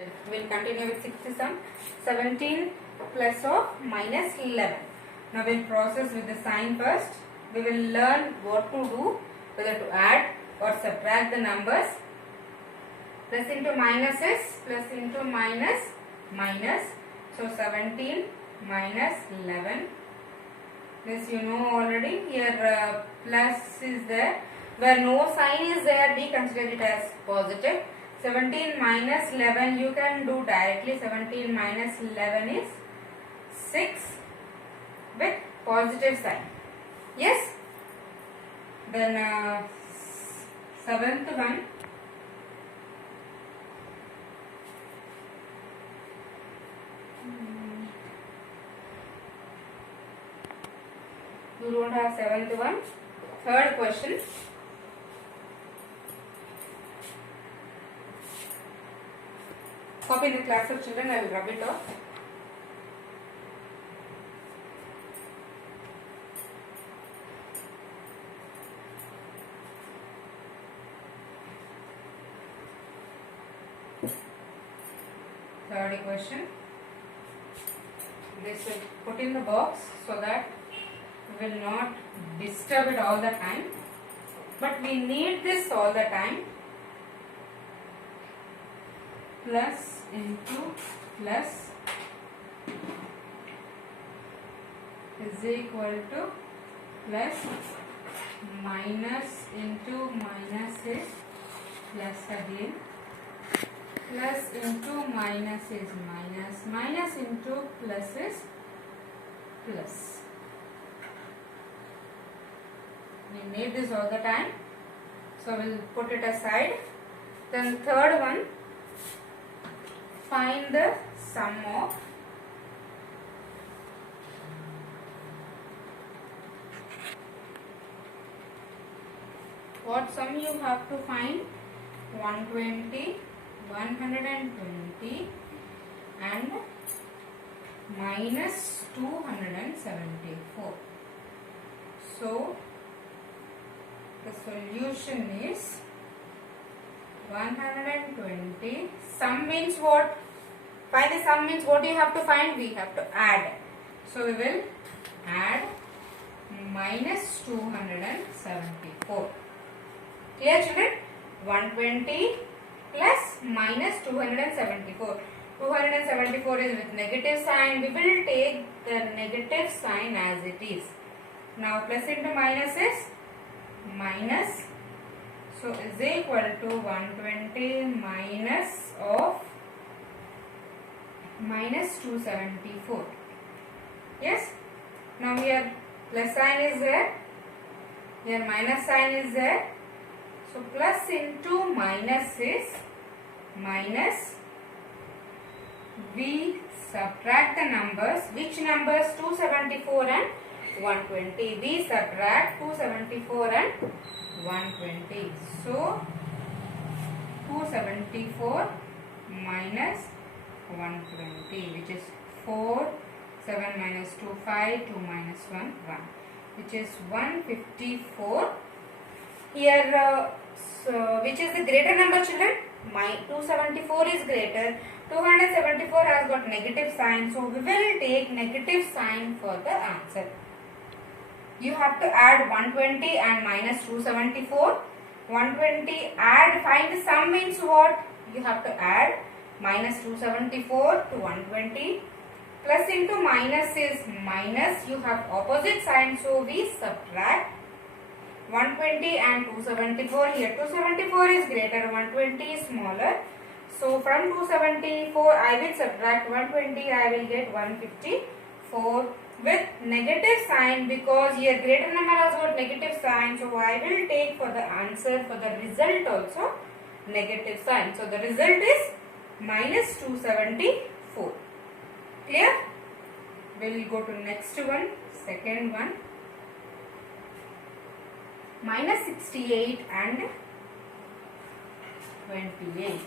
We will continue with sixth sum. 17 plus of minus 11. Now we will process with the sign first. We will learn what to do, whether to add or subtract the numbers. Plus into minus is plus into minus minus. So 17 minus 11. This you know already. Here plus is there. Where no sign is there, we consider it as positive. 17 minus 11 you can do directly. 17 minus 11 is 6 with positive sign. Yes. Then seventh one. You don't have seventh one. Third question. Copy in the class of children, I will rub it off. Third equation. This will put in the box so that we will not disturb it all the time. But we need this all the time. Plus into plus is equal to plus, minus into minus is plus again, plus into minus is minus, minus into plus is plus. We need this all the time, so we will put it aside. Then third one, find the sum of what sum you have to find? 120, 120 and minus 274. So the solution is 120. Sum means what? Find the sum means what you have to find? We have to add. So we will add minus 274. Clear children? 120 plus minus 274. 274 is with negative sign. We will take the negative sign as it is. Now plus into minus is minus. So is equal to 120 minus of minus 274. Yes. Now here plus sign is there. Here minus sign is there. So plus into minus is minus. We subtract the numbers. Which numbers? 274 and 120. We subtract 274 and 120. So 274 minus 120, which is 4, 7 minus 2, 5, 2 minus 1, 1, which is 154. Here, so which is the greater number, children? My 274 is greater. 274 has got negative sign, so we will take negative sign for the answer. You have to add 120 and minus 274. 120 add, find the sum means what? You have to add minus 274 to 120. Plus into minus is minus. You have opposite sign, so we subtract 120 and 274. Here 274 is greater, 120 is smaller. So from 274 I will subtract 120, I will get 154 with negative sign, because here greater number has got negative sign. So I will take for the answer, for the result also negative sign. So the result is minus 274. Clear? We will go to next one, second one. Minus 68 and 28.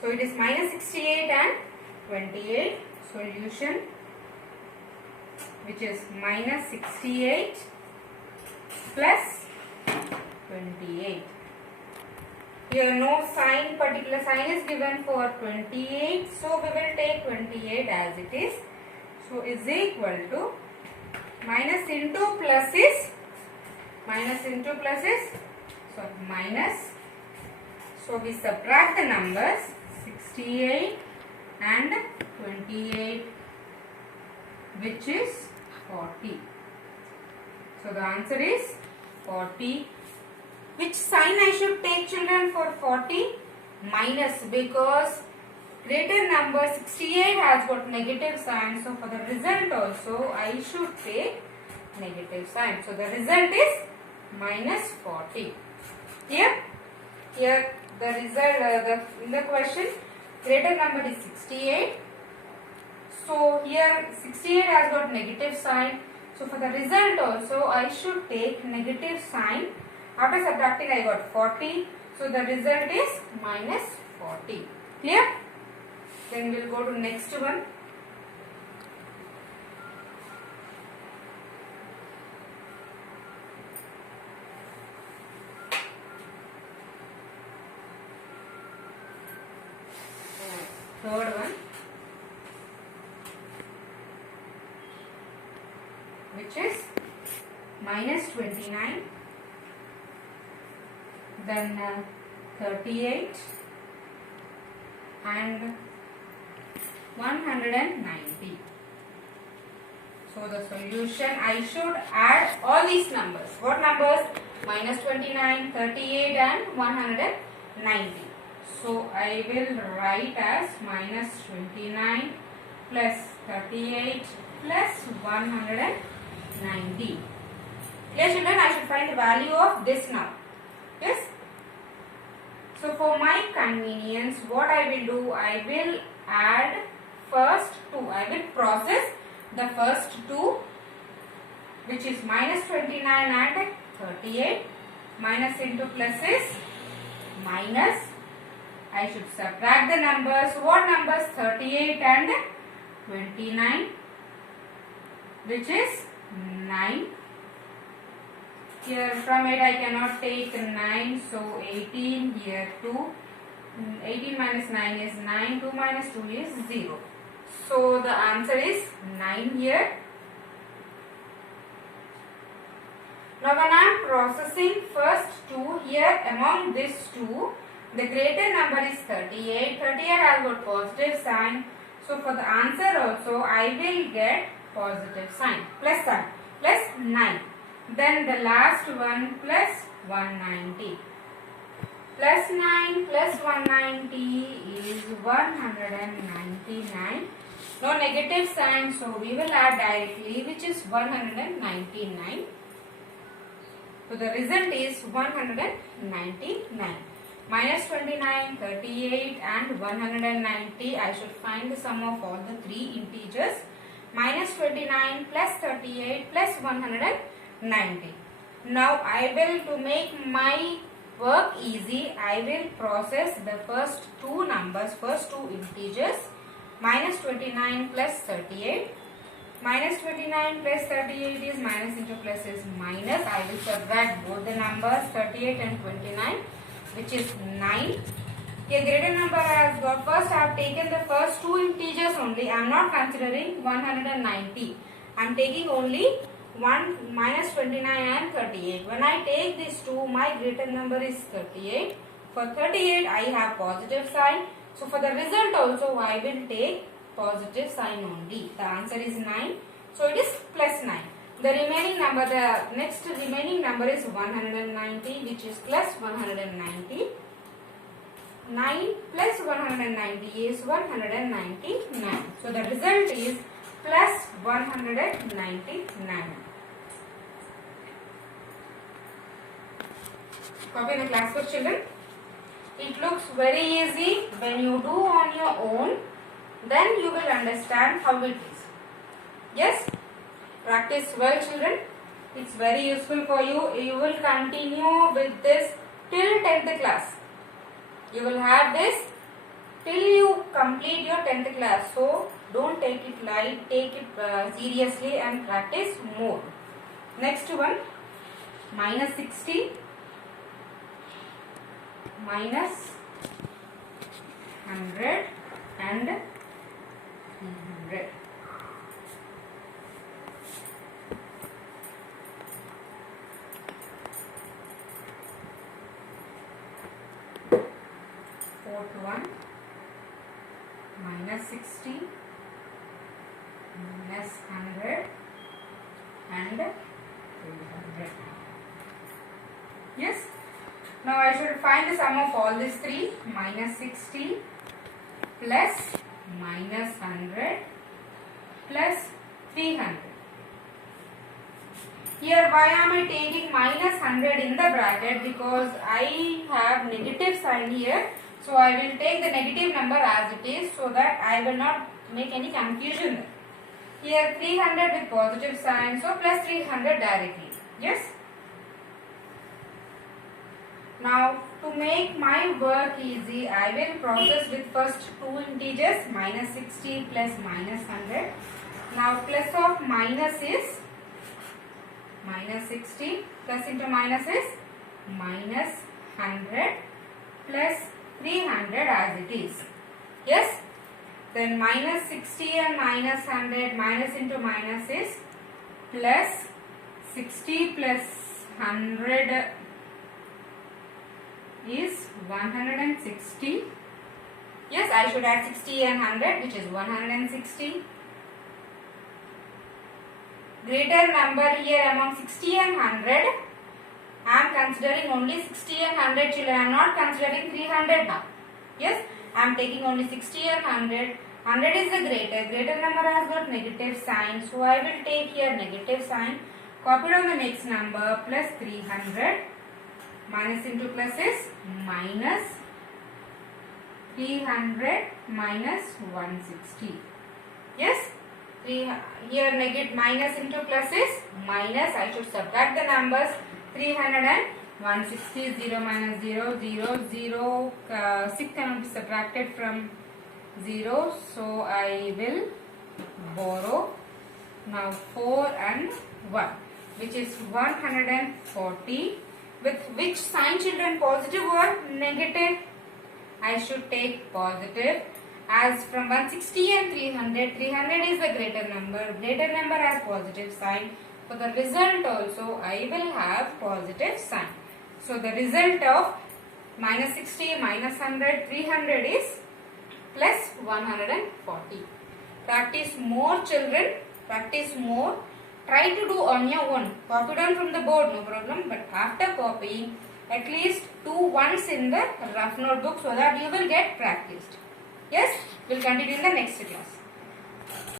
So it is minus 68 and 28. Solution, which is minus 68 plus 28. Here no sign, particular sign is given for 28. So we will take 28 as it is. So is equal to minus into plus is so minus. So we subtract the numbers 68 and 28, which is 40. So the answer is 40. Which sign I should take, children, for 40? Minus, because greater number 68 has got negative sign. So for the result also I should take negative sign. So the result is minus 40. Here the result in the question, greater number is 68. So here 68 has got negative sign. So for the result also I should take negative sign. After subtracting I got 40. So the result is minus 40. Clear? Then we will go to next one. Third one, which is minus 29, then 38 and 190. So the solution, I should add all these numbers. What numbers? Minus 29, 38 and 190. So I will write as minus 29 plus 38 plus 190. Clear, children? I should find the value of this now. Yes? So for my convenience, what I will do, I will add first two. I will process the first two, which is minus 29 and 38. Minus into plus is minus. I should subtract the numbers. What numbers? 38 and 29, which is 9. Here from it I cannot take 9, so 18 here 2. 18 minus 9 is 9, 2 minus 2 is 0. So the answer is 9 here. Now when I am processing first 2 here, among these 2, the greater number is 38. 38 has got positive sign. So for the answer also I will get positive sign, plus sign, plus 9. Then the last one, plus 190. Plus 9 plus 190 is 199. No negative sign, so we will add directly, which is 199. So the result is 199. Minus 29, 38 and 190. I should find the sum of all the three integers. Minus 29 plus 38 plus 190. Now I will, to make my work easy, I will process the first two numbers, first two integers. Minus 29 plus 38. Minus 29 plus 38 is minus into plus is minus. I will subtract both the numbers 38 and 29, which is 9. Here greater number has got, first I have taken the first two integers only. I am not considering 190. I am taking only minus 29 and 38. When I take these two, my greater number is 38. For 38 I have positive sign. So for the result also I will take positive sign only. The answer is 9. So it is plus 9. The remaining number, the next remaining number is 190, which is plus 190. 9 plus 190 is 199. So the result is plus 199. Copy the class for children. It looks very easy. When you do on your own, then you will understand how it is. Yes? Practice well, children. It's very useful for you. You will continue with this till 10th class. You will have this till you complete your 10th class. So, don't take it light. Take it seriously and practice more. Next one, minus 60. minus 100 and 300. Fourth one, minus 60 minus 100 and 300. Yes. Now I should find the sum of all these three. Minus 60 plus minus 100 plus 300. Here why am I taking minus 100 in the bracket? Because I have negative sign here. So I will take the negative number as it is, so that I will not make any confusion. Here 300 with positive sign, so plus 300 directly. Yes. Now to make my work easy, I will process with first two integers, minus 60 plus minus 100. Now plus of minus is minus 60 plus into minus is minus 100 plus 300 as it is. Yes. Then minus 60 and minus 100, minus into minus is plus 60 plus 100 is 160. Yes, I should add 60 and 100, which is 160. Greater number here among 60 and 100. I am considering only 60 and 100 children. I am not considering 300 now. Yes, I am taking only 60 and 100. 100 is the greater. Greater number has got negative sign. So I will take here negative sign. Copy on the next number, plus 300. Minus into plus is minus 300 minus 160. Yes. Here negative minus into plus is minus. I should subtract the numbers. 300 and 160, 0 minus 0, 0, 0, 6 cannot be subtracted from 0, so I will borrow now 4 and 1, which is 140. With which sign, children, positive or negative? I should take positive, as from 160 and 300, 300 is the greater number. Greater number has positive sign. For the result also, I will have positive sign. So the result of minus 60, minus 100, 300 is plus 140. Practice more, children. Practice more. Try to do on your own. Copy down from the board, no problem. But after copying, at least do once in the rough notebook, so that you will get practiced. Yes, we'll continue in the next class.